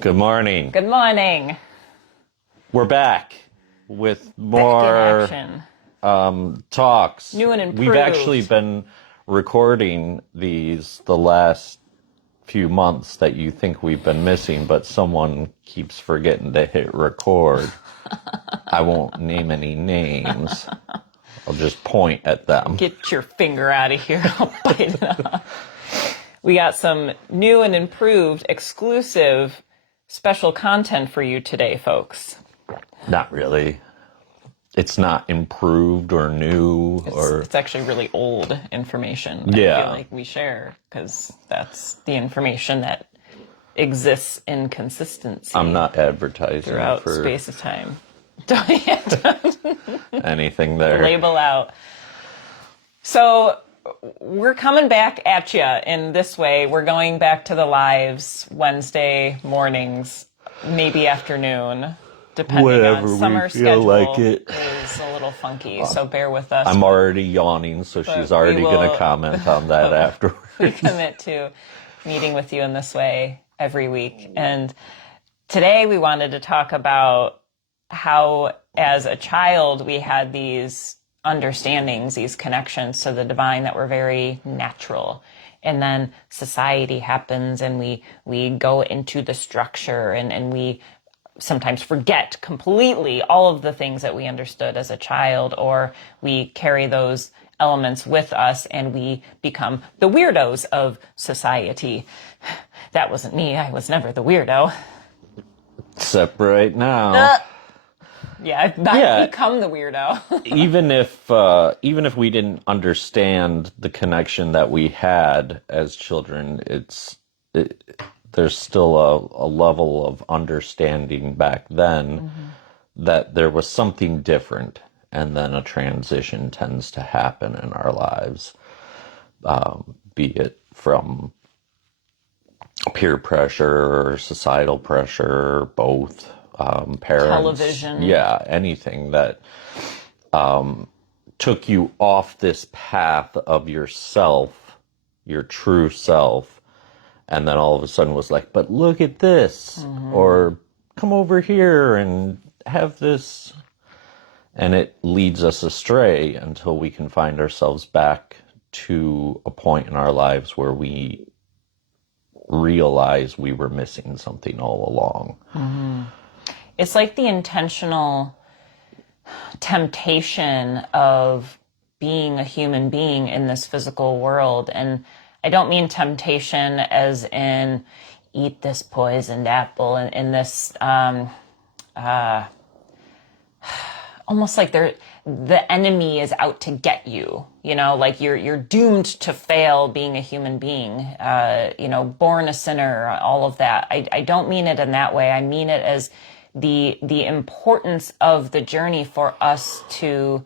Good morning. Good morning. We're back with Back in more action. talks. New and improved. We've actually been recording these the last few months that you think we've been missing, but someone keeps forgetting to hit record. I won't name any names. I'll just point at them. Get your finger out of here. I'll bite it off. We got some new and improved exclusive special content for you today, folks. Not really. It's not improved or new It's actually really old information that I feel like we share because that's the information that exists in consistency. I'm not advertising throughout for space of time. anything there. Label out. So we're coming back at you in this way. We're going back to the lives Wednesday mornings, maybe afternoon, depending Whatever on summer we feel schedule like it. is a little funky, so bear with us. I'm already yawning, so she's already going to comment on that afterwards. We commit to meeting with you in this way every week. And today we wanted to talk about how, as a child, we had these understandings, these connections to the divine that were very natural. And then society happens and we go into the structure and we sometimes forget completely all of the things that we understood as a child, or we carry those elements with us and we become the weirdos of society. That wasn't me. I was never the weirdo. Except right now. I've become the weirdo. even if we didn't understand the connection that we had as children, there's still a level of understanding back then that there was something different, and then a transition tends to happen in our lives, be it from peer pressure or societal pressure, both. Parents, television, anything that took you off this path of yourself, your true self, and then all of a sudden was like, but look at this, or come over here and have this, and it leads us astray until we can find ourselves back to a point in our lives where we realize we were missing something all along. It's like the intentional temptation of being a human being in this physical world. And I don't mean temptation as in eat this poisoned apple and in this almost like the enemy is out to get you, like you're doomed to fail being a human being, born a sinner, all of that. I don't mean it in that way. I mean it as the importance of the journey for us to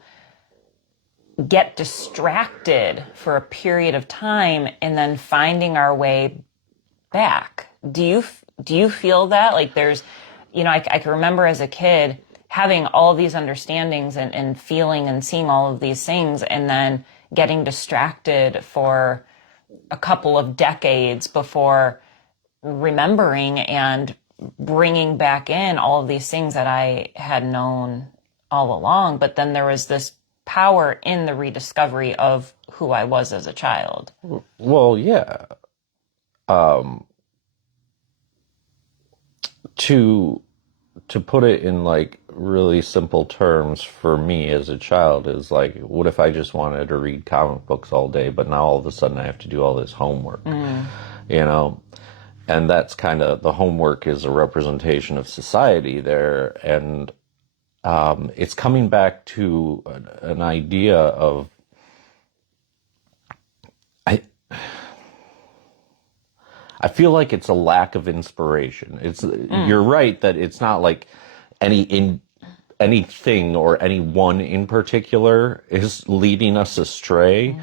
get distracted for a period of time and then finding our way back. Do you feel that? Like there's, I can remember as a kid having all these understandings and feeling and seeing all of these things and then getting distracted for a couple of decades before remembering and bringing back in all of these things that I had known all along. But then there was this power in the rediscovery of who I was as a child. Well, yeah. To put it in like really simple terms for me as a child is like, what if I just wanted to read comic books all day, but now all of a sudden I have to do all this homework, And that's kind of, the homework is a representation of society there. And it's coming back to an idea of, I feel like it's a lack of inspiration. You're right that it's not like anything or anyone in particular is leading us astray.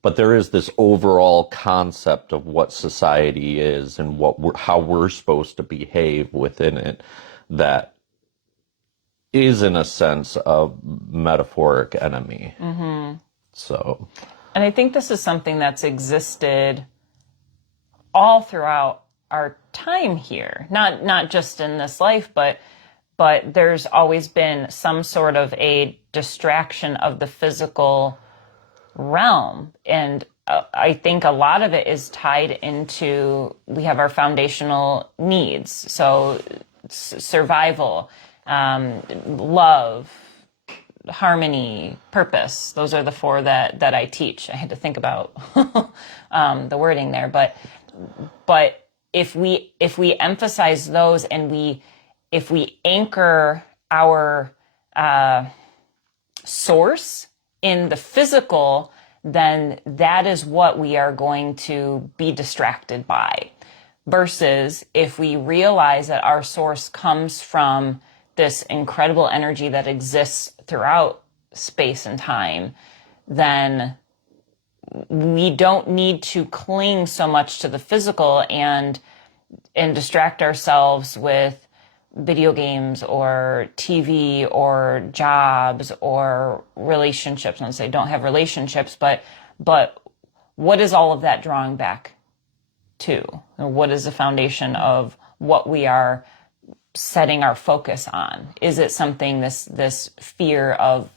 But there is this overall concept of what society is and how we're supposed to behave within it that is, in a sense, a metaphoric enemy. And I think this is something that's existed all throughout our time here. Not just in this life, but there's always been some sort of a distraction of the physical realm. And I think a lot of it is tied into, we have our foundational needs. So survival, love, harmony, purpose. Those are the four that I teach. I had to think about the wording there, but if we emphasize those, and if we anchor our source in the physical, then that is what we are going to be distracted by. Versus if we realize that our source comes from this incredible energy that exists throughout space and time, then we don't need to cling so much to the physical and distract ourselves with video games or TV or jobs or relationships. And say don't have relationships, but what is all of that drawing back to? Or what is the foundation of what we are setting our focus on? Is it something, this fear of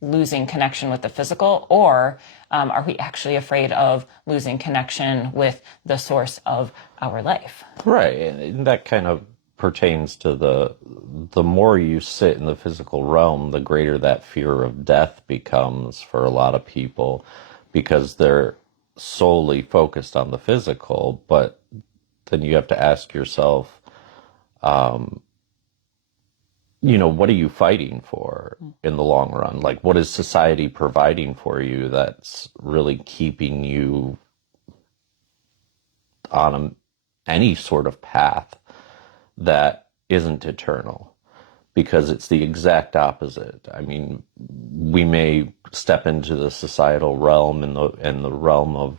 losing connection with the physical, or are we actually afraid of losing connection with the source of our life? Right, and that kind of pertains to the more you sit in the physical realm, the greater that fear of death becomes for a lot of people, because they're solely focused on the physical. But then you have to ask yourself, what are you fighting for in the long run? Like, what is society providing for you that's really keeping you on any sort of path that isn't eternal? Because it's the exact opposite. I mean, we may step into the societal realm and the realm of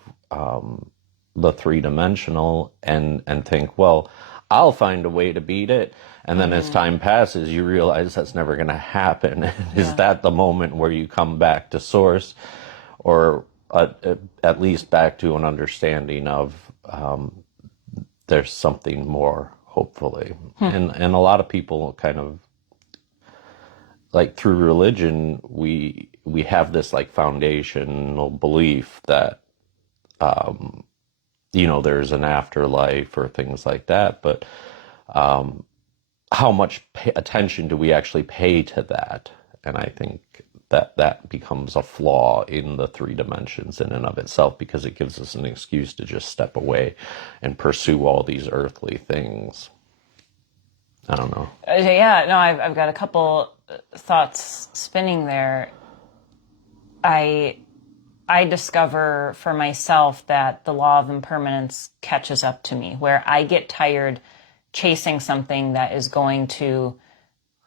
the three-dimensional and think, well, I'll find a way to beat it. And then as time passes, you realize that's never going to happen. Is that the moment where you come back to source, or at least back to an understanding of there's something more, hopefully? And a lot of people kind of, like, through religion, we have this like foundational belief that there's an afterlife or things like that, but how much attention do we actually pay to that? And I think that becomes a flaw in the three dimensions in and of itself, because it gives us an excuse to just step away and pursue all these earthly things. I don't know. Yeah, no, I've got a couple thoughts spinning there. I discover for myself that the law of impermanence catches up to me, where I get tired chasing something that is going to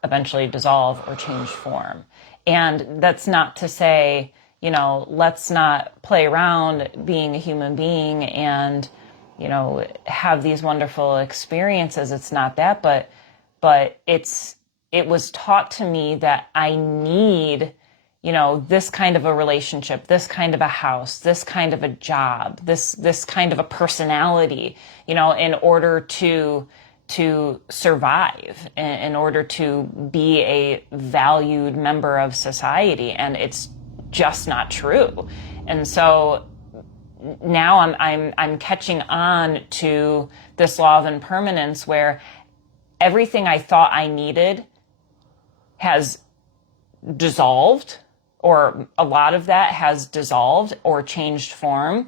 eventually dissolve or change form. And that's not to say, let's not play around being a human being and, have these wonderful experiences. It's not that, but it was taught to me that I need, this kind of a relationship, this kind of a house, this kind of a job, this kind of a personality, in order to survive, in order to be a valued member of society. And it's just not true. And so now I'm catching on to this law of impermanence, where everything I thought I needed has dissolved, or a lot of that has dissolved or changed form.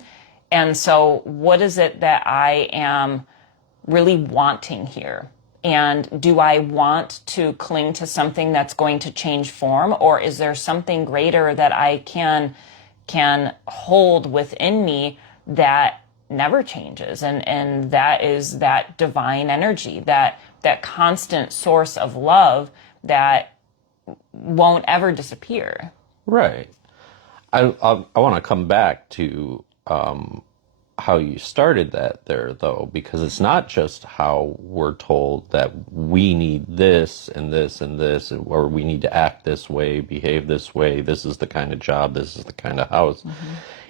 And so what is it that I am really wanting here? And do I want to cling to something that's going to change form, or is there something greater that I can hold within me that never changes? And that is that divine energy, that constant source of love that won't ever disappear. Right. I want to come back to how you started that there, though, because it's not just how we're told that we need this and this and this, or we need to act this way, behave this way, this is the kind of job, this is the kind of house.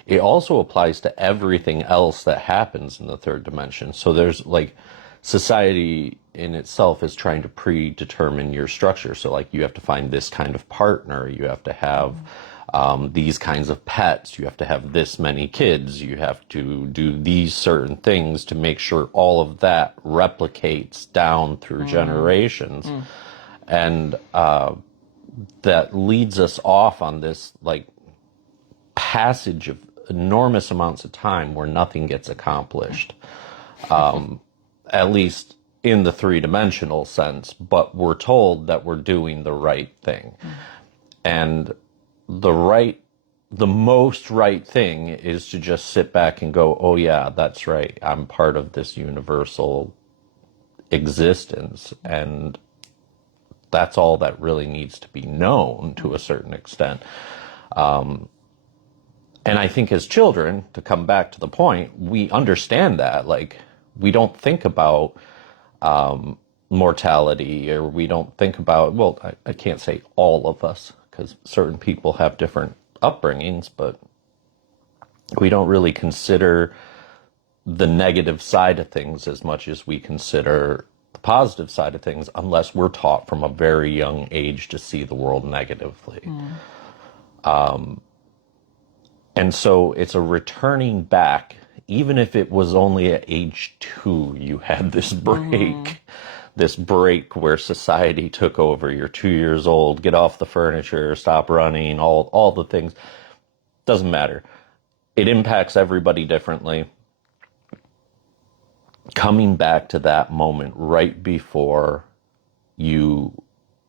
it also applies to everything else that happens in the third dimension. So there's like society in itself is trying to predetermine your structure. So like you have to find this kind of partner, you have to have these kinds of pets, you have to have this many kids, you have to do these certain things to make sure all of that replicates down through generations. And that leads us off on this like passage of enormous amounts of time where nothing gets accomplished, at least in the three-dimensional sense, but we're told that we're doing the right thing. And the most right thing is to just sit back and go, oh yeah, that's right, I'm part of this universal existence, and that's all that really needs to be known to a certain extent. And I think as children, to come back to the point, we understand that. Like, we don't think about mortality, or we don't think about, well, I can't say all of us, because certain people have different upbringings, but we don't really consider the negative side of things as much as we consider the positive side of things, unless we're taught from a very young age to see the world negatively. And so it's a returning back, even if it was only at age 2, you had this break where society took over. You're 2 years old, get off the furniture, stop running, all the things. Doesn't matter. It impacts everybody differently. Coming back to that moment right before you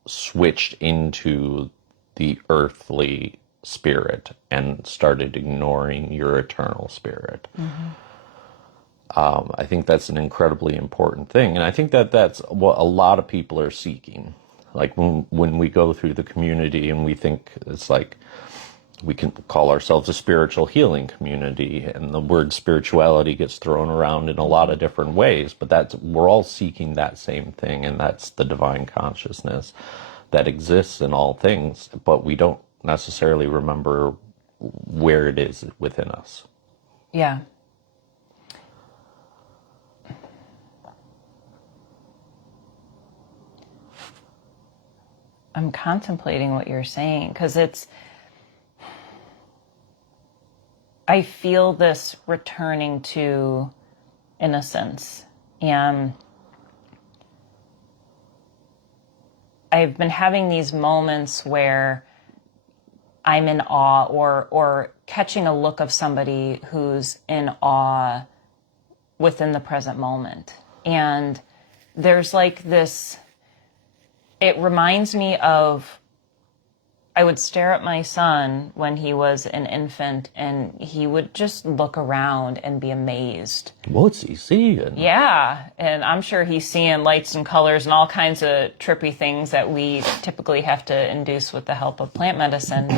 switched into the earthly spirit and started ignoring your eternal spirit. I think that's an incredibly important thing. And I think that that's what a lot of people are seeking. Like when we go through the community and we think it's like, we can call ourselves a spiritual healing community, and the word spirituality gets thrown around in a lot of different ways, but we're all seeking that same thing, and that's the divine consciousness that exists in all things, but we don't necessarily remember where it is within us. Yeah. I'm contemplating what you're saying, because I feel this returning to innocence, and I've been having these moments where I'm in awe, or catching a look of somebody who's in awe within the present moment. And there's like this, it reminds me of, I would stare at my son when he was an infant, and he would just look around and be amazed. What's he seeing? Yeah, and I'm sure he's seeing lights and colors and all kinds of trippy things that we typically have to induce with the help of plant medicine.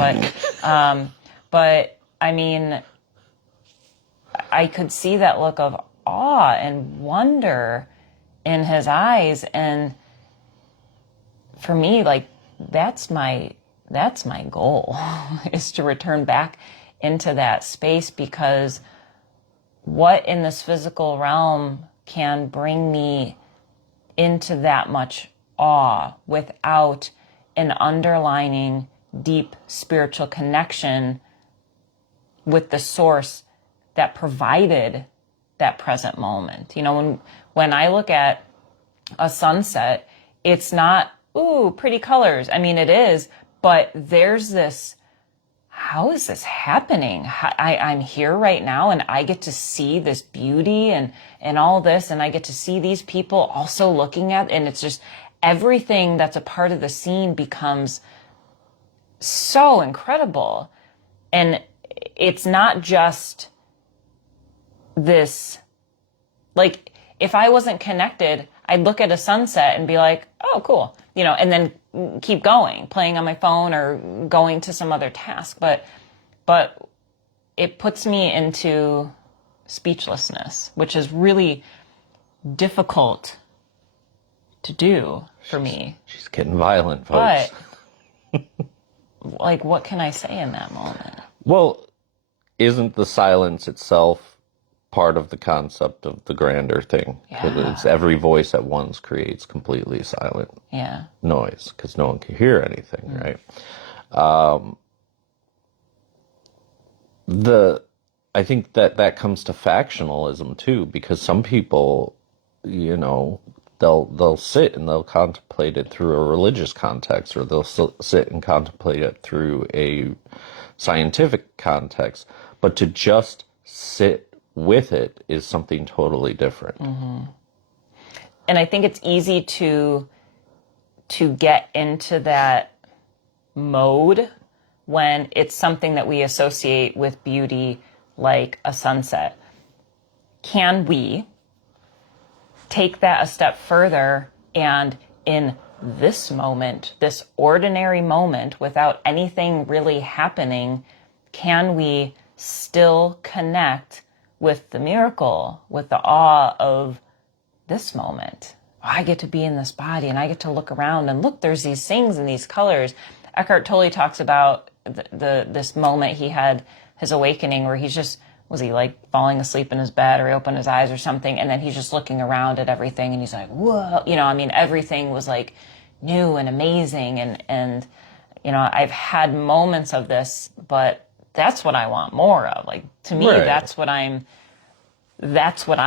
But I mean, I could see that look of awe and wonder in his eyes, and for me, like, that's my goal, is to return back into that space, because what in this physical realm can bring me into that much awe without an underlining deep spiritual connection with the source that provided that present moment. You know, when I look at a sunset, it's not, ooh, pretty colors. I mean, it is, but there's this, how is this happening? I'm here right now, and I get to see this beauty and all this, and I get to see these people also looking at, and it's just everything that's a part of the scene becomes so incredible. And it's not just this, like, if I wasn't connected, I'd look at a sunset and be like, oh, cool, you know, and then keep going, playing on my phone or going to some other task. But it puts me into speechlessness, which is really difficult to do for me. She's getting violent, folks. But, like, what can I say in that moment? Well, isn't the silence itself part of the concept of the grander thing? Because it's Yeah. every voice at once creates completely silent Yeah. noise because no one can hear anything, right? The I think that that comes to factionalism too, because some people, you know, they'll sit and they'll contemplate it through a religious context, or they'll sit and contemplate it through a scientific context. But to just sit with it is something totally different. And I think it's easy to get into that mode when it's something that we associate with beauty, like a sunset. Can we take that a step further and in this moment, this ordinary moment, without anything really happening, can we still connect with the miracle, with the awe of this moment? I get to be in this body and I get to look around and look, there's these things and these colors. Eckhart Tolle talks about this moment he had, his awakening, where he's just, was he like falling asleep in his bed, or he opened his eyes or something, and then he's just looking around at everything and he's like, whoa, I mean, everything was like new and amazing, and I've had moments of this, but that's what I want more of. Like, to me, Right. that's what I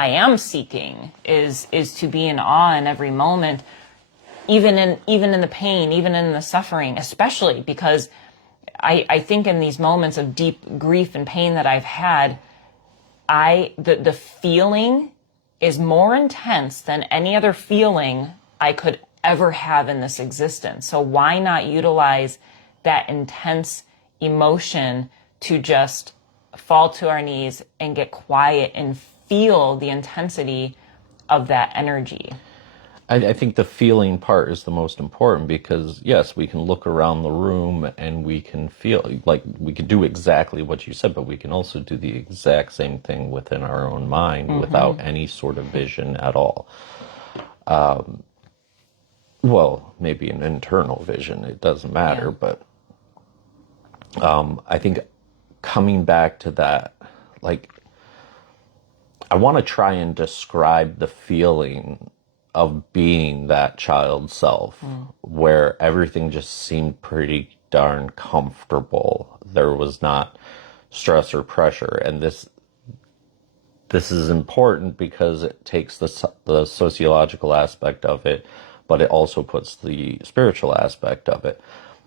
am seeking, is to be in awe in every moment, even in the pain, even in the suffering, especially because I think in these moments of deep grief and pain that I've had, the feeling is more intense than any other feeling I could ever have in this existence. So why not utilize that intense emotion to just fall to our knees and get quiet and feel the intensity of that energy? I think the feeling part is the most important, because yes, we can look around the room and we can feel like we can do exactly what you said, but we can also do the exact same thing within our own mind without any sort of vision at all. Well, maybe an internal vision, it doesn't matter, Yeah. but I think coming back to that, like, I want to try and describe the feeling of being that child self, where everything just seemed pretty darn comfortable. There was not stress or pressure, and this is important because it takes the sociological aspect of it, but it also puts the spiritual aspect of it.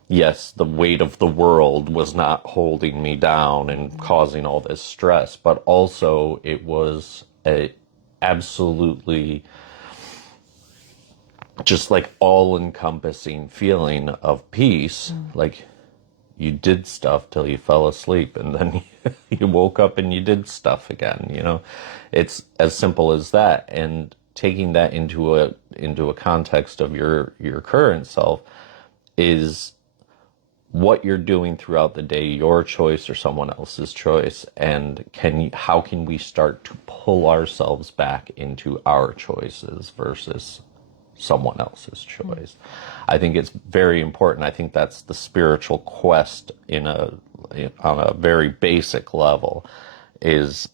Yes, the weight of the world was not holding me down and causing all this stress, but also it was a absolutely just like all encompassing feeling of peace. Like, you did stuff till you fell asleep, and then you woke up and you did stuff again, it's as simple as that. And taking that into a context of your current self is what you're doing throughout the day, your choice or someone else's choice, and how can we start to pull ourselves back into our choices versus someone else's choice. I think it's very important. I think that's the spiritual quest on a very basic level, is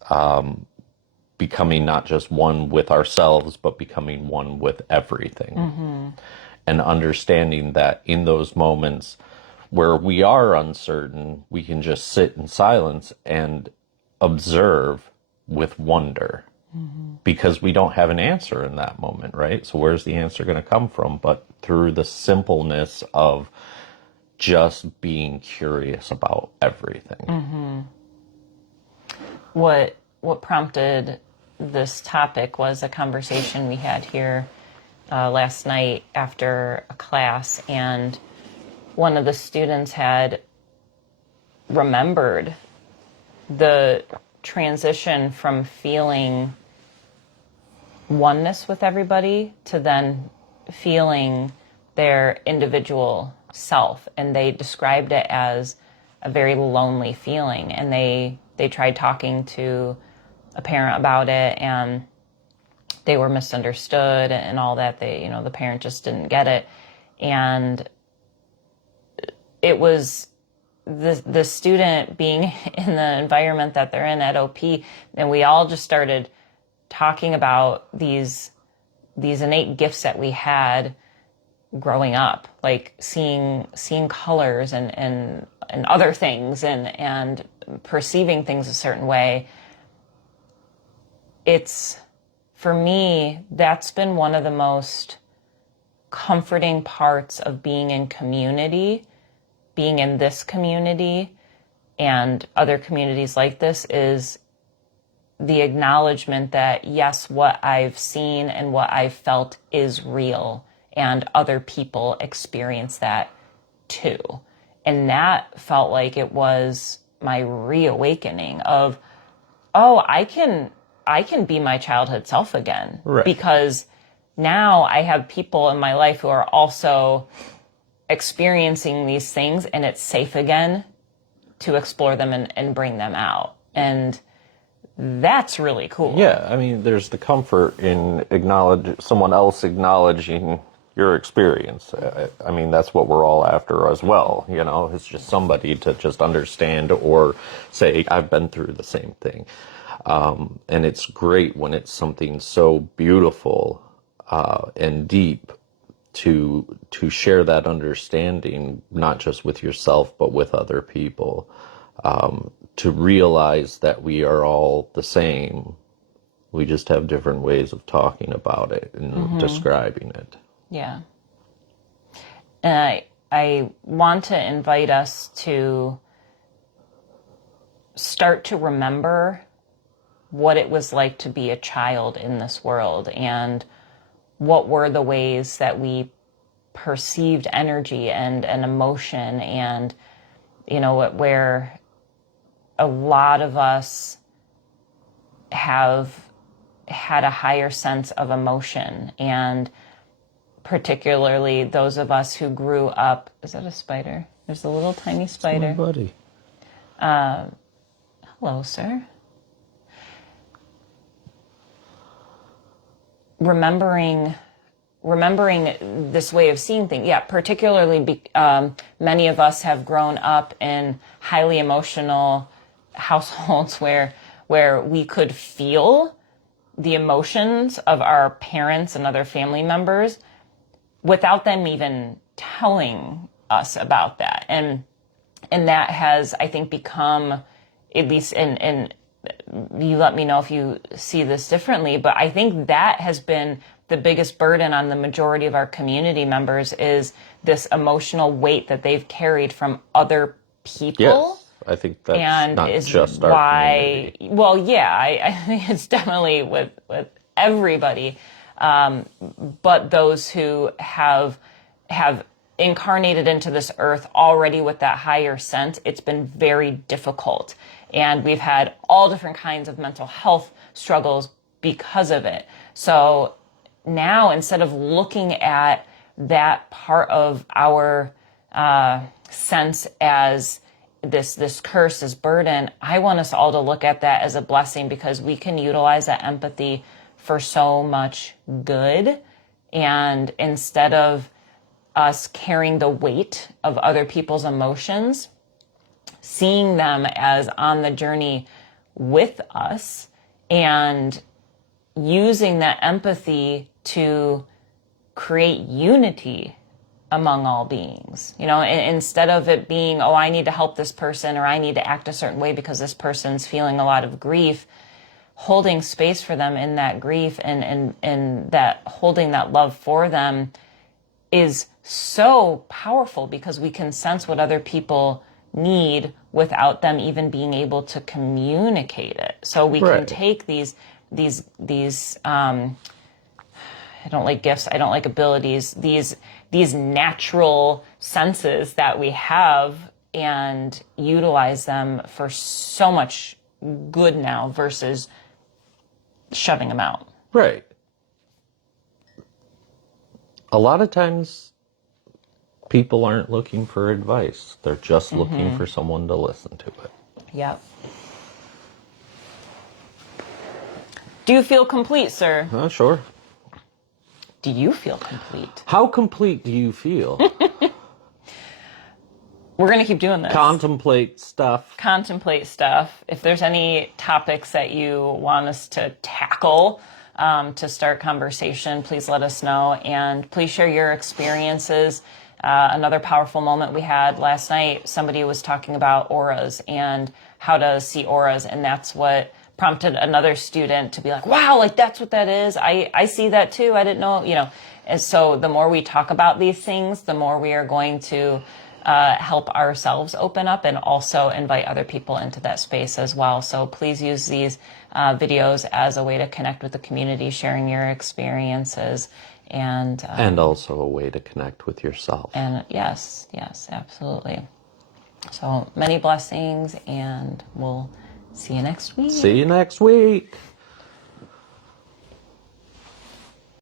becoming not just one with ourselves, but becoming one with everything. And understanding that in those moments where we are uncertain, we can just sit in silence and observe with wonder, because we don't have an answer in that moment, right? So where's the answer going to come from? But through the simpleness of just being curious about everything. What prompted this topic was a conversation we had here last night after a class, and one of the students had remembered the transition from feeling oneness with everybody to then feeling their individual self, and they described it as a very lonely feeling. And they tried talking to a parent about it, and they were misunderstood and all that. The parent just didn't get it, and it was the student being in the environment that they're in at OP, and we all just started talking about these innate gifts that we had growing up, like seeing colors and other things and perceiving things a certain way. It's, for me, that's been one of the most comforting parts of being in community, being in this community and other communities like this, is the acknowledgement that, yes, what I've seen and what I've felt is real, and other people experience that too. And that felt like it was my reawakening of, oh, I can be my childhood self again. Right. Because now I have people in my life who are also experiencing these things, and it's safe again to explore them and bring them out. And that's really cool. Yeah, I mean, there's the comfort in someone else acknowledging your experience. I mean, that's what we're all after as well. You know, it's just somebody to just understand or say, I've been through the same thing. And it's great when it's something so beautiful and deep to share that understanding, not just with yourself, but with other people. To realize that we are all the same. We just have different ways of talking about it and describing it. Yeah. And I want to invite us to start to remember what it was like to be a child in this world, and what were the ways that we perceived energy and emotion, and, you know, where a lot of us have had a higher sense of emotion, and particularly those of us who grew up. Is that a spider? There's a little tiny spider. My buddy. Hello, sir. Remembering this way of seeing things. Yeah, particularly many of us have grown up in highly emotional households where we could feel the emotions of our parents and other family members without them even telling us about that. And that has, I think, become, at least in you let me know if you see this differently, but I think that has been the biggest burden on the majority of our community members, is this emotional weight that they've carried from other people. Yes, I think that's and not is just our why, community. well, yeah, I think it's definitely with everybody, but those who have incarnated into this earth already with that higher sense, it's been very difficult. And we've had all different kinds of mental health struggles because of it. So now, instead of looking at that part of our sense as this curse, this burden, I want us all to look at that as a blessing, because we can utilize that empathy for so much good. And instead of us carrying the weight of other people's emotions, seeing them as on the journey with us, and using that empathy to create unity among all beings. You know, instead of it being, oh, I need to help this person, or I need to act a certain way because this person's feeling a lot of grief, holding space for them in that grief and that holding that love for them is so powerful, because we can sense what other people need without them even being able to communicate it. So we can take these I don't like gifts, I don't like abilities, these natural senses that we have, and utilize them for so much good now versus shoving them out. Right. A lot of times people aren't looking for advice. They're just looking for someone to listen to it. Yep. Do you feel complete, sir? Sure. Do you feel complete? How complete do you feel? we're going to keep doing this. Contemplate stuff. Contemplate stuff. If there's any topics that you want us to tackle to start conversation, please let us know. And please share your experiences. Another powerful moment we had last night, somebody was talking about auras and how to see auras. And that's what prompted another student to be like, wow, like that's what that is. I see that too. I didn't know, And so the more we talk about these things, the more we are going to help ourselves open up and also invite other people into that space as well. So please use these videos as a way to connect with the community, sharing your experiences. And also a way to connect with yourself. And yes, absolutely. So many blessings, and we'll see you next week. See you next week.